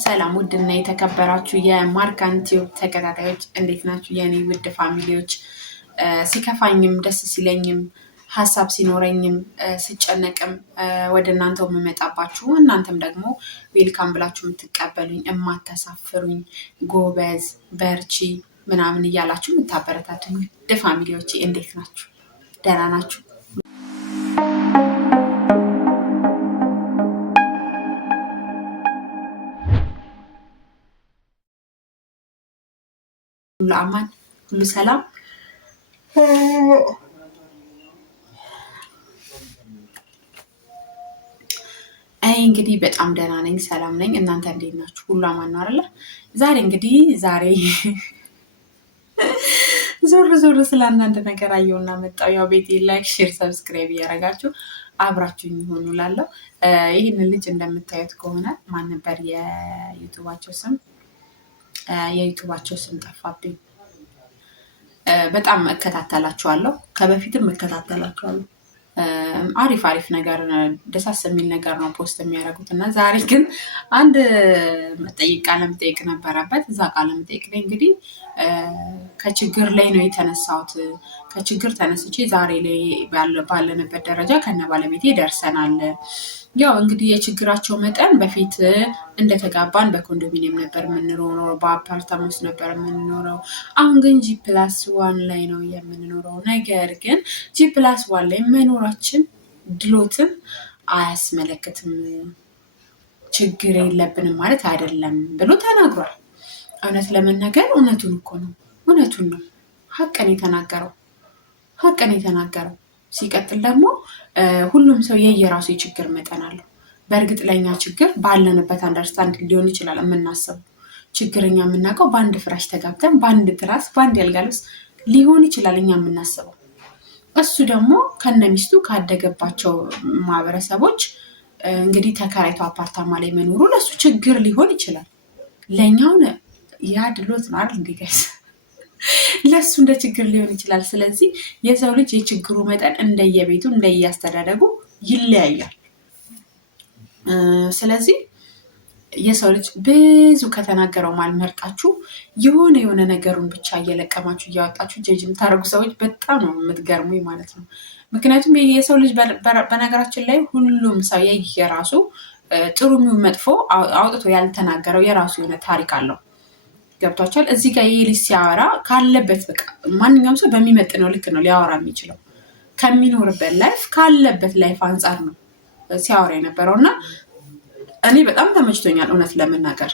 ሰላም ውድና የተከበራችሁ የማርካን ቲዩብ ተከታታዮች እንዴት ናችሁ? የኔ ውድ ፋሚሊዎች ሲከፋኝም ደስ ሲለኝም ሀሳብ ሲኖረኝም ስጨነቅም ወደ እናንተው የምመጣባችሁ እናንተም ደግሞ ዌልካም ብላችሁ የምትቀበሉኝ የማታሳፍሩኝ ጎበዝ በርቺ ምናምን እያላችሁ የምታበረታቱኝ ውድ ፋሚሊዎች እንዴት ናችሁ? ደህና ናችሁ? ሁሉ አማን ሁሉ ሰላም። እንግዲህ በጣም ደህና ነኝ፣ ሰላም ነኝ። እናንተ እንዴት ናችሁ? ሁሉ አማን ነው አይደለ? ዛሬ ዞር ስለ አንዳንድ ነገር አየሁና መጣሁ። ያው ቤቴ ላይክ፣ ሼር፣ ሰብስክራይብ እያደረጋችሁ አብራችሁኝ ይሆኑ እላለሁ። ይህንን ልጅ እንደምታዩት ከሆነ ማን ነበር የዩቲዩባቸው ስም? የዩቲዩባቸው ስም ጠፋብኝ። በጣም እከታተላቸዋለሁ፣ ከበፊትም እከታተላቸዋለሁ። አሪፍ ነገር ደሳስ የሚል ነገር ነው ፖስት የሚያደርጉት እና ዛሬ ግን አንድ ቃለ መጠይቅ ነበረበት። እዛ ቃለ መጠይቅ ላይ እንግዲህ ከችግር ላይ ነው የተነሳሁት። ከችግር ተነስቼ ዛሬ ላይ ባለንበት ደረጃ ከነ ባለቤቴ ደርሰናል። ያው እንግዲህ የችግራቸው መጠን በፊት እንደተጋባን በኮንዶሚኒየም ነበር የምንኖረው፣ በአፓርታማ ውስጥ ነበር የምንኖረው። አሁን ግን G+1 ላይ ነው የምንኖረው። ነገር ግን G+1 ላይ መኖራችን ድሎትን አያስመለክትም፣ ችግር የለብንም ማለት አይደለም ብሎ ተናግሯል። እውነት ለመናገር እውነቱን ነው፣ ሀቅን የተናገረው። ሲቀጥል ደግሞ ሁሉም ሰው የየራሱ የችግር መጠን አለው። በእርግጥ ለኛ ችግር ባለንበት አንደርስታንድ ሊሆን ይችላል የምናስበው። ችግርኛ የምናውቀው በአንድ ፍራሽ ተጋብተን በአንድ ትራስ በአንድ ያልጋ ልብስ ሊሆን ይችላል እኛ የምናስበው። እሱ ደግሞ ከነሚስቱ ካደገባቸው ማህበረሰቦች እንግዲህ ተከራይቶ አፓርታማ ላይ መኖሩ ለሱ ችግር ሊሆን ይችላል። ለኛው ያ ድሎት ነው አይደል እንዴ ጋይስ? ለሱ እንደ ችግር ሊሆን ይችላል። ስለዚህ የሰው ልጅ የችግሩ መጠን እንደየቤቱ እንደየአስተዳደጉ ይለያያል። ስለዚህ የሰው ልጅ ብዙ ከተናገረው ማልመርጣችሁ የሆነ ነገሩን ብቻ እየለቀማችሁ እያወጣችሁ ጀጅ የምታደርጉ ሰዎች በጣም ነው የምትገርሙኝ ማለት ነው። ምክንያቱም የሰው ልጅ በነገራችን ላይ ሁሉም ሰው የራሱ ጥሩ የሚሆን መጥፎ አውጥቶ ያልተናገረው የራሱ የሆነ ታሪክ አለው። ገብቷቸዋል። እዚህ ጋር ይህ ልጅ ሲያወራ ካለበት በቃ ማንኛውም ሰው በሚመጥነው ልክ ነው ሊያወራ የሚችለው። ከሚኖርበት ላይፍ ካለበት ላይፍ አንጻር ነው ሲያወራ የነበረው እና እኔ በጣም ተመችቶኛል። እውነት ለመናገር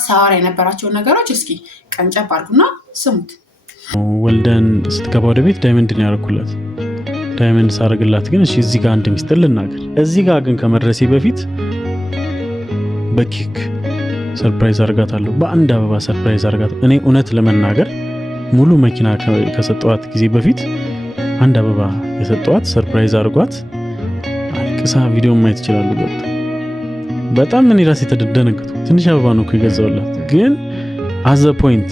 ሲያወራ የነበራቸውን ነገሮች እስኪ ቀንጨብ አድርጉና ስሙት። ወልደን ስትገባ ወደ ቤት ዳይመንድ ነው ያደረኩላት። ዳይመንድ ሳደርግላት ግን እሺ እዚህ ጋር አንድ ሚስጥር ልናገር። እዚህ ጋር ግን ከመድረሴ በፊት በኬክ ሰርፕራይዝ አርጋታለሁ፣ በአንድ አበባ ሰርፕራይዝ አርጋት። እኔ እውነት ለመናገር ሙሉ መኪና ከሰጠዋት ጊዜ በፊት አንድ አበባ የሰጠዋት ሰርፕራይዝ አርጓት አልቅሳ ቪዲዮ ማየት ይችላሉ። በጣም እኔ ራሴ ተደነገጥኩ። ትንሽ አበባ ነው እኮ የገዛውላት፣ ግን አዘ ፖይንት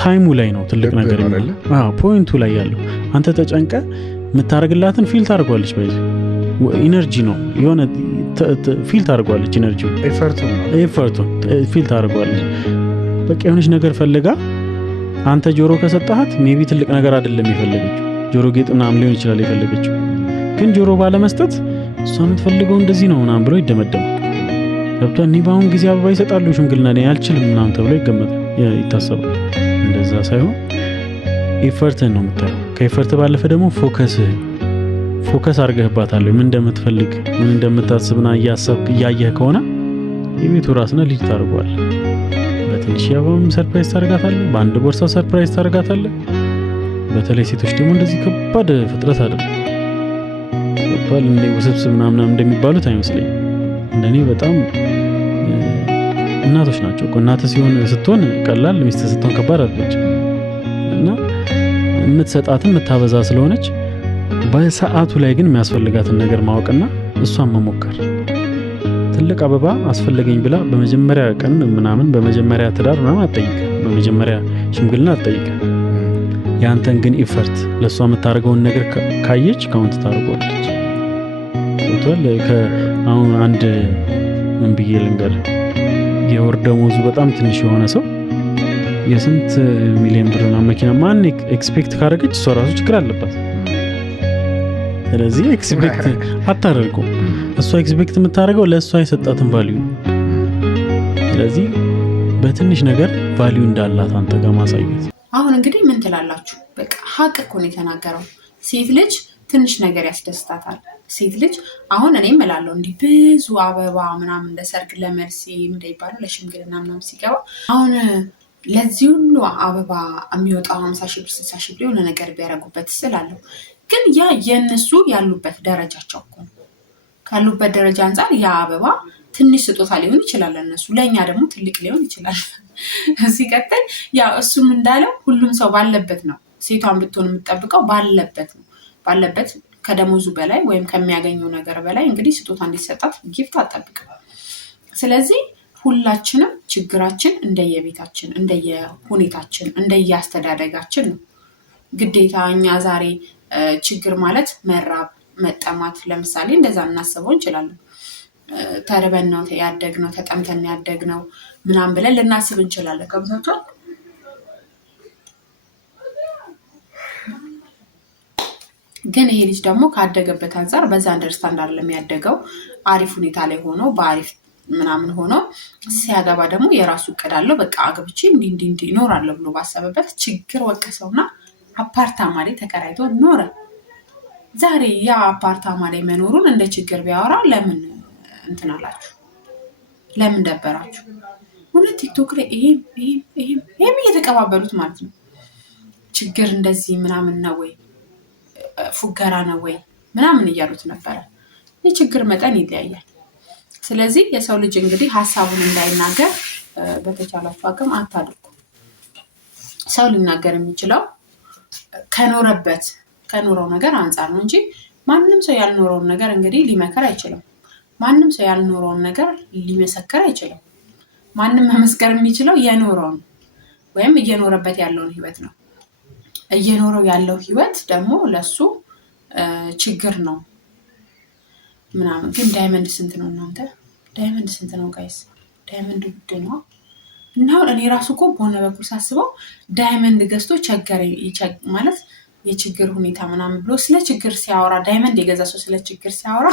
ታይሙ ላይ ነው ትልቅ ነገር ይመጣል። ፖይንቱ ላይ ያለው አንተ ተጨንቀ የምታረግላትን ፊል ታርጓለች። ባይዚ ኢነርጂ ነው የሆነ ፊል ታርጓለች። ኢነርጂ ኤፈርቱ ፊል ታርጓለች። በቃ የሆነች ነገር ፈልጋ አንተ ጆሮ ከሰጣሃት ሜቢ ትልቅ ነገር አይደለም የፈለገችው፣ ጆሮ ጌጥ ምናምን ሊሆን ይችላል የፈለገችው። ግን ጆሮ ባለመስጠት እሷ የምትፈልገው እንደዚህ ነው ምናምን ብሎ ይደመደማል። ገብቷል። እኔ በአሁን ጊዜ አበባ ይሰጣሉ ሽምግልና ላይ አልችልም ምናምን ተብሎ ይታሰባል። እንደዛ ሳይሆን ኤፈርትን ነው የምታየው። ከኤፈርት ባለፈ ደግሞ ፎከስ አድርገህባታል። ምን እንደምትፈልግ ምን እንደምታስብና እያየህ ከሆነ የቤቱ ራስና ልጅ ታርጓል። በትንሽ አበባም ሰርፕራይዝ ታርጋታለህ፣ በአንድ ቦርሳ ሰርፕራይዝ ታርጋታለህ። በተለይ ሴቶች ደግሞ እንደዚህ ከባድ ፍጥረት አይደለም ወጥቷል። እንደ ውስብስብ ምናምን እንደሚባሉት አይመስለኝም። እንደኔ በጣም እናቶች ናቸው እኮ። እናት ስትሆን ቀላል፣ ሚስት ስትሆን ከባድ አይደለች እና የምትሰጣትን የምታበዛ ስለሆነች በሰዓቱ ላይ ግን የሚያስፈልጋትን ነገር ማወቅና እሷን መሞከር። ትልቅ አበባ አስፈልገኝ ብላ በመጀመሪያ ቀን ምናምን በመጀመሪያ ትዳር ምናምን አትጠይቅ፣ በመጀመሪያ ሽምግልና አትጠይቅ። ያንተን ግን ኢፈርት ለሷ የምታደርገውን ነገር ካየች ካውንት ታደርጓለች። አሁን አንድ ምን ብዬ ልንገር፣ የወር ደመወዙ በጣም ትንሽ የሆነ ሰው የስንት ሚሊዮን ብርና መኪና ማን ኤክስፔክት ካደረገች እሷ ራሱ ችግር አለባት። ስለዚህ ኤክስፔክት አታደርገው። እሷ ኤክስፔክት የምታደርገው ለእሷ የሰጣትን ቫልዩ ነው። ስለዚህ በትንሽ ነገር ቫልዩ እንዳላት አንተ ጋር ማሳየት። አሁን እንግዲህ ምን ትላላችሁ? በቃ ሀቅ እኮ ነው የተናገረው። ሴት ልጅ ትንሽ ነገር ያስደስታታል። ሴት ልጅ አሁን እኔም እላለሁ እንዲህ ብዙ አበባ ምናምን ለሰርግ ለመልሲ እንደይባሉ ለሽምግልና ምናምን ሲገባ አሁን ለዚህ ሁሉ አበባ የሚወጣው 50 ሺህ ብር 60 ሺህ ብር የሆነ ነገር ቢያደርጉበት ስላለሁ፣ ግን ያ የእነሱ ያሉበት ደረጃቸው እኮ ነው። ካሉበት ደረጃ አንጻር ያ አበባ ትንሽ ስጦታ ሊሆን ይችላል እነሱ፣ ለእኛ ደግሞ ትልቅ ሊሆን ይችላል። ሲቀጥል ያው እሱም እንዳለው ሁሉም ሰው ባለበት ነው። ሴቷን ብትሆን የምትጠብቀው ባለበት ነው። ባለበት ከደሞዙ በላይ ወይም ከሚያገኘው ነገር በላይ እንግዲህ ስጦታ እንዲሰጣት ጊፍት አትጠብቅም። ስለዚህ ሁላችንም ችግራችን እንደየቤታችን፣ እንደየሁኔታችን፣ እንደየአስተዳደጋችን ነው። ግዴታ እኛ ዛሬ ችግር ማለት መራብ፣ መጠማት ለምሳሌ እንደዛ እናስበው እንችላለን። ተርበን ነው ያደግነው፣ ተጠምተን ያደግነው ምናምን ብለን ልናስብ እንችላለን። ከብዛቷል ግን ይሄ ልጅ ደግሞ ካደገበት አንጻር በዛ አንደርስታንድ አይደለም ያደገው። አሪፍ ሁኔታ ላይ ሆኖ በአሪፍ ምናምን ሆኖ ሲያገባ ደግሞ የራሱ እቅድ አለው። በቃ አግብቼ እንዲህ ይኖራለሁ ብሎ ባሰበበት ችግር ወቀሰውና አፓርታማ ላይ ተከራይቶ ኖረ። ዛሬ ያ አፓርታማ ላይ መኖሩን እንደ ችግር ቢያወራ ለምን እንትን አላችሁ? ለምን ደበራችሁ? እውነት ቲክቶክ ላይ ይሄም እየተቀባበሉት ማለት ነው። ችግር እንደዚህ ምናምን ነው ወይ ፉገራ ነው ወይ ምናምን እያሉት ነበረ። የችግር መጠን ይለያያል። ስለዚህ የሰው ልጅ እንግዲህ ሀሳቡን እንዳይናገር በተቻላችሁ አቅም አታድርጉ። ሰው ሊናገር የሚችለው ከኖረው ነገር አንጻር ነው እንጂ ማንም ሰው ያልኖረውን ነገር እንግዲህ ሊመከር አይችልም። ማንም ሰው ያልኖረውን ነገር ሊመሰክር አይችልም። ማንም መመስከር የሚችለው የኖረውን ወይም እየኖረበት ያለውን ህይወት ነው። እየኖረው ያለው ህይወት ደግሞ ለሱ ችግር ነው ምናምን። ግን ዳይመንድ ስንት ነው እናንተ? ዳይመንድ ስንት ነው ጋይስ? ዳይመንድ ውድ ነው። እና እኔ ራሱ እኮ በሆነ በኩል ሳስበው ዳይመንድ ገዝቶ ቸገረኝ ማለት የችግር ሁኔታ ምናምን ብሎ ስለ ችግር ሲያወራ፣ ዳይመንድ የገዛ ሰው ስለ ችግር ሲያወራ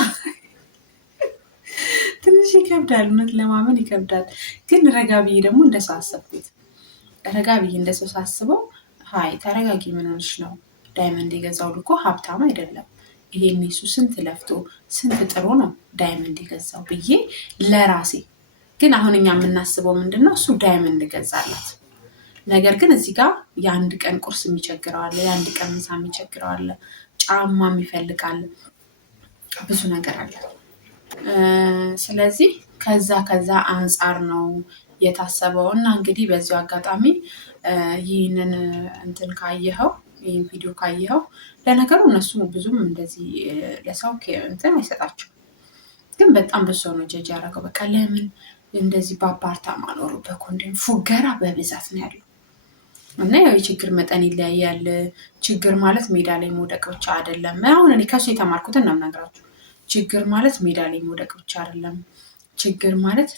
ትንሽ ይከብዳል፣ እውነት ለማመን ይከብዳል። ግን ረጋ ብዬ ደግሞ እንደሰው አሰብኩት። ረጋ ብዬ እንደሰው ሳስበው ሀይ ተረጋጊ፣ ምን ሆነሽ ነው? ዳይመንድ የገዛው ልኮ ሀብታም አይደለም። ይሄን እሱ ስንት ለፍቶ ስንት ጥሩ ነው ዳይመንድ የገዛው ብዬ ለራሴ። ግን አሁን እኛ የምናስበው ምንድን ነው? እሱ ዳይመንድ ገዛላት። ነገር ግን እዚህ ጋር የአንድ ቀን ቁርስ የሚቸግረዋል፣ የአንድ ቀን ምሳ የሚቸግረዋል፣ ጫማ ይፈልጋል፣ ብዙ ነገር አለ። ስለዚህ ከዛ አንጻር ነው የታሰበው። እና እንግዲህ በዚሁ አጋጣሚ ይህንን እንትን ካየኸው፣ ይህን ቪዲዮ ካየኸው፣ ለነገሩ እነሱ ብዙም እንደዚህ ለሰው እንትን አይሰጣቸው፣ ግን በጣም ብዙ ሰው ነው ጀጅ ያደረገው። በቃ ለምን እንደዚህ በአፓርታማ ኖሩ፣ በኮንዶም ፉገራ በብዛት ነው ያለው። እና ያው የችግር መጠን ይለያያል። ችግር ማለት ሜዳ ላይ መውደቅ ብቻ አይደለም። አሁን እኔ ከሱ የተማርኩትን ነው የምነግራችሁ። ችግር ማለት ሜዳ ላይ መውደቅ ብቻ አይደለም። ችግር ማለት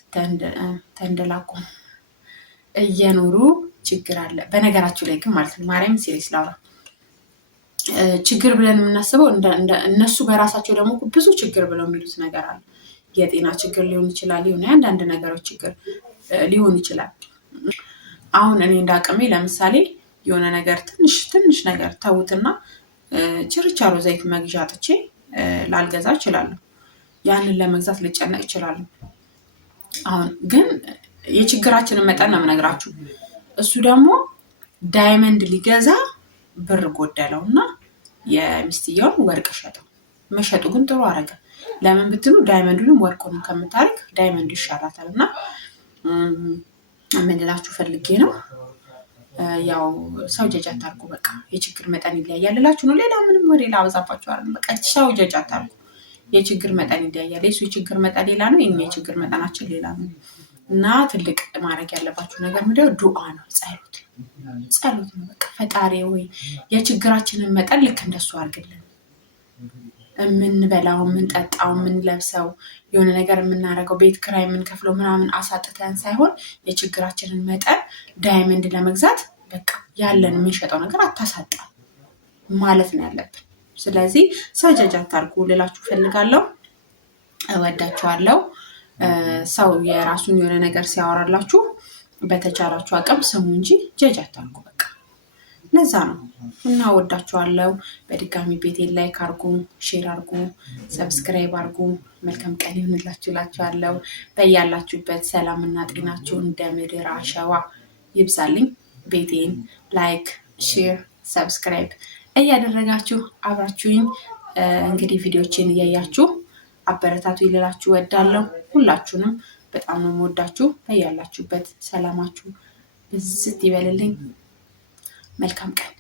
ተንደላቆ እየኖሩ ችግር አለ። በነገራችሁ ላይ ግን ማለት ነው ማርያም ሲሪየስ ላውራ፣ ችግር ብለን የምናስበው እነሱ በራሳቸው ደግሞ ብዙ ችግር ብለው የሚሉት ነገር አለ። የጤና ችግር ሊሆን ይችላል፣ የሆነ አንዳንድ ነገሮች ችግር ሊሆን ይችላል። አሁን እኔ እንዳቅሜ ለምሳሌ የሆነ ነገር ትንሽ ነገር ተውትና ችርቻሮ ዘይት መግዣ አጥቼ ላልገዛ እችላለሁ። ያንን ለመግዛት ልጨነቅ እችላለሁ። አሁን ግን የችግራችንን መጠን ነው የምነግራችሁ። እሱ ደግሞ ዳይመንድ ሊገዛ ብር ጎደለው እና የሚስትየውን ወርቅ ሸጠው። መሸጡ ግን ጥሩ አደረገ። ለምን ብትሉ ዳይመንዱንም ወርቁንም ከምታርግ ዳይመንዱ ይሻላታል። እና የምንላችሁ ፈልጌ ነው። ያው ሰው ጀጅ አታርጉ። በቃ የችግር መጠን ይለያያል እላችሁ ነው። ሌላ ምንም ወሬ ላበዛባችሁ አይደለም። በቃ ሰው ጀጅ አታርጉ። የችግር መጠን ይለያያል። የሱ የችግር መጠን ሌላ ነው፣ የኛ የችግር መጠናችን ሌላ ነው። እና ትልቅ ማድረግ ያለባችሁ ነገር ምንድን ነው? ዱዓ ነው፣ ጸሎት ነው። በቃ ፈጣሪ ወይ የችግራችንን መጠን ልክ እንደሱ አድርግልን። የምንበላው፣ የምንጠጣው፣ የምንለብሰው፣ የሆነ ነገር የምናደርገው፣ ቤት ኪራይ የምንከፍለው ምናምን አሳጥተን ሳይሆን የችግራችንን መጠን ዳይመንድ ለመግዛት በቃ ያለን የምንሸጠው ነገር አታሳጣ ማለት ነው ያለብን። ስለዚህ ሰው ጀጅ አታርጉ ልላችሁ ፈልጋለሁ። እወዳችኋለሁ። ሰው የራሱን የሆነ ነገር ሲያወራላችሁ በተቻላችሁ አቅም ስሙ እንጂ ጀጅ አታርጉ። በቃ ለዛ ነው እና እወዳችኋለሁ። በድጋሚ ቤቴን ላይክ አርጉ፣ ሼር አርጉ፣ ሰብስክራይብ አርጉ። መልካም ቀን ይሁንላችሁ እላችኋለሁ። በያላችሁበት ሰላምና ጤናችሁ እንደ ምድር አሸዋ ይብዛልኝ። ቤቴን ላይክ፣ ሼር፣ ሰብስክራይብ እያደረጋችሁ አብራችሁኝ እንግዲህ ቪዲዮችን እያያችሁ አበረታቱ ይልላችሁ ወዳለሁ። ሁላችሁንም በጣም ነው የምወዳችሁ። በያላችሁበት ሰላማችሁ ብዝት ይበልልኝ። መልካም ቀን